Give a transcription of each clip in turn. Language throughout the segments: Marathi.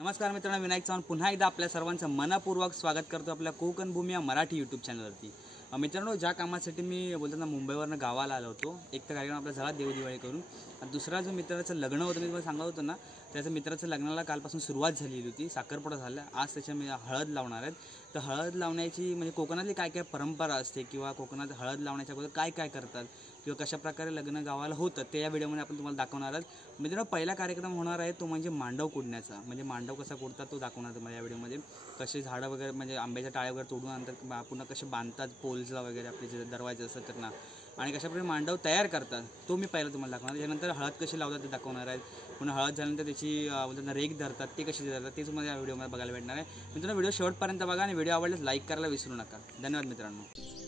नमस्कार मित्रांनो, विनायक चव्हाण पुन्हा एकदा आपल्या सर्वांचं मनपूर्वक स्वागत करतो आपल्या कोकण भूमी या मराठी यूट्यूब चॅनलवरती। मित्रांनो, ज्या कामासाठी मी बोलतो ना मुंबईवरून गावाला आलो होतो, एक तर कार्यक्रम आपला झाला देवदिवाळी करून, आणि दुसरा जो मित्राचं लग्न होतं मी तुम्हाला सांगत होतो ना, त्याच्या मित्राचं लग्नाला कालपासून सुरुवात झालेली होती, साखरपुडा झाला, आज त्याच्या मी हळद लावणार आहेत। तर हळद लावण्याची म्हणजे कोकणातली काय काय परंपरा असते किंवा कोकणात हळद लावण्याच्या अगोदर काय काय करतात किंवा कशा प्रकारे लग्न गावाला होतं ते या व्हिडिओमध्ये आपण तुम्हाला दाखवणार आहोत। मित्रांनो, पहिला कार्यक्रम होणार आहे तो म्हणजे मांडव कुडण्याचा, म्हणजे मांडव कसा कुडतात तो दाखवणार तुम्हाला या व्हिडिओमध्ये। कसे झाडं वगैरे म्हणजे आंब्याच्या टाळ्या वगैरे तोडून आणतात, पुन्हा कसे बांधतात पोल्सला वगैरे आपले जे दरवाजे असतात त्यांना, आणि कशाप्रकारे मांडव तयार करतात तो मी पहिला तुम्हाला दाखवणार। त्यानंतर हळद कशी लावतात ते दाखवणार आहेत, पुन्हा हळद झाल्यानंतर त्याची बोलतात रेक धरतात ते कशी धरतात ते तुम्हाला या व्हिडिओमध्ये बघायला भेटणार आहे। मित्रांनो, व्हिडिओ शेवटपर्यंत बघा आणि व्हिडिओ आवडल्यास लाईक करायला विसरू नका। धन्यवाद मित्रांनो।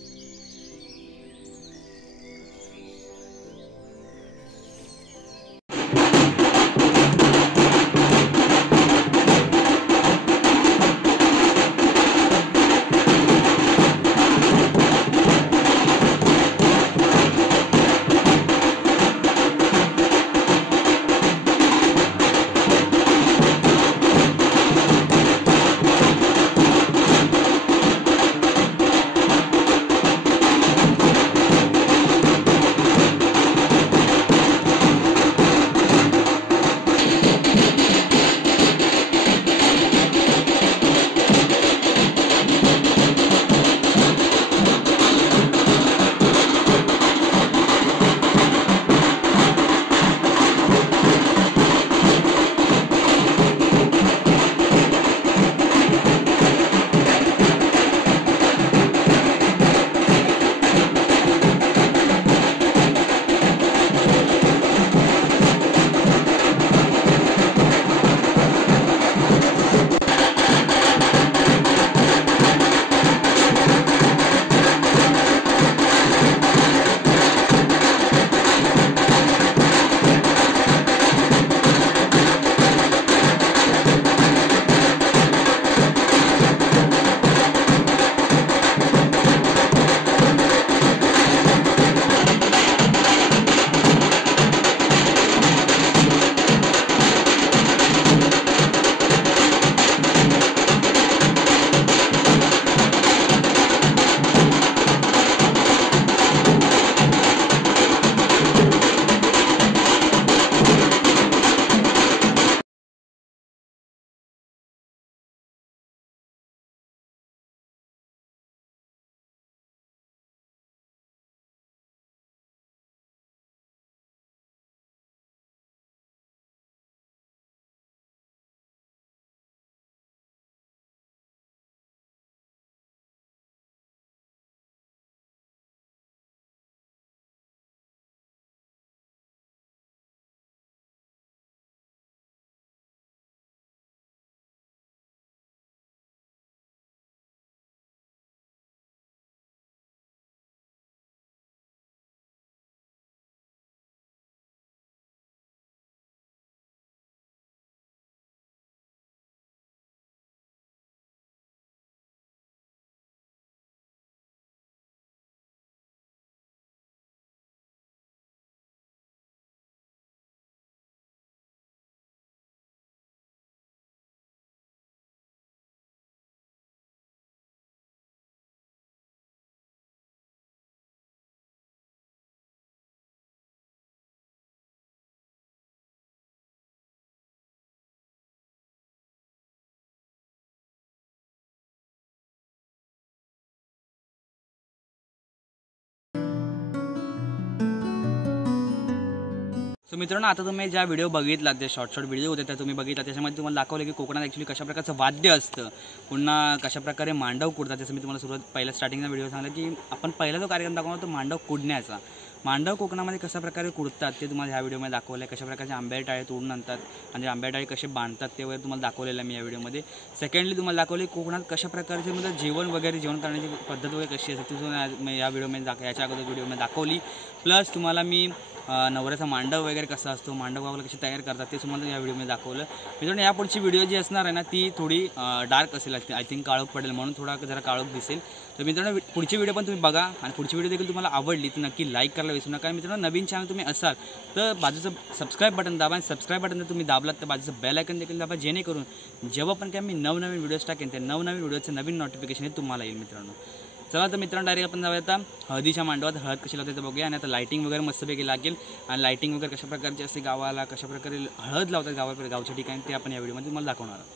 सो मित्रांनो, आता तुम्ही ज्या व्हिडिओ बघितला ते शॉर्ट व्हिडिओ होते त्या तुम्ही बघितला, त्याच्यामध्ये तुम्हाला दाखवलं की कोकणात ॲक्च्युली कशा प्रकारचं वाद्य असतं, पुन्हा कशा प्रकारे मांडव कुडतात। जसं मी तुम्हाला पहिल्या स्टार्टिंगचा व्हिडिओ सांगितलं की आपण पहिला जो कार्यक्रम दाखवला तो मांडव कुडण्याचा। मांडव कोकणामध्ये कशा प्रकारे कुडतात ते तुम्हाला ह्या व्हिडिओमध्ये दाखवलं आहे, कशा प्रकारचे आंब्याचे टाळे तोडून आणतात आणि आंब्याचे टाळे कसे बांधतात ते वगैरे तुम्हाला दाखवलेलं आहे मी या व्हिडिओमध्ये। सेकंडली तुम्हाला दाखवले कोकणात कशा प्रकारचे म्हणजे जेवण करण्याची पद्धत वगैरे कशी असते ती तुम्हाला या व्हिडिओमध्ये याच्या अगोदर व्हिडिओमध्ये दाखवली। प्लस तुम्हाला मी नवऱ्याचा मांडव वगैरे कसा असतो, मांडव गावाला कशी तयार करतात ते तुम्हाला या व्हिडिओमध्ये दाखवलं. मित्रांनो, यापुढची व्हिडिओ जी असणार आहे ना ती थोडी डार्क असेल, आय थिंक काळोख पडेल म्हणून थोडा जरा काळोख दिसेल. तर मित्रांनो, पुढची व्हिडिओ पण तुम्ही बघा आणि पुढची व्हिडिओ देखील तुम्हाला आवडली तर नक्की लाईक करायला विसरू नका. मित्रांनो, नवीन चॅनल तुम्ही असाल तर बाजूचं सबस्क्राईब बटन दाबा आणि सबस्क्राईब बटन जर तुम्ही दाबलात तर बाजूचं बेल आयकन देखील दाबा, जेणेकरून जेव्हा पण काय मी नवनवीन व्हिडिओज टाकेन त्या नवनवीन व्हिडिओचं नवीन नोटिफिकेशन तुम्हाला येईल. मित्रांनो, चला तर मित्रांनो डायरेक्ट आपण जाऊया आता हळदीच्या मांडवात. हळद कशी लावते ते बघूया आणि आता लाईटिंग वगैरे मस्तपैकी लागेल आणि लाईटिंग वगैरे कशा प्रकारची असते गावाला, कशा प्रकारे हळद लावतात गावच्या ठिकाणी ते आपण या व्हिडिओमध्ये तुम्हाला दाखवणार आहोत.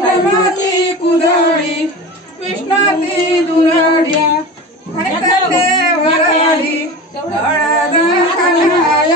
ब्रह्माती कुदाडी कृष्णाती दुराड्या वराडी हळद कन्हया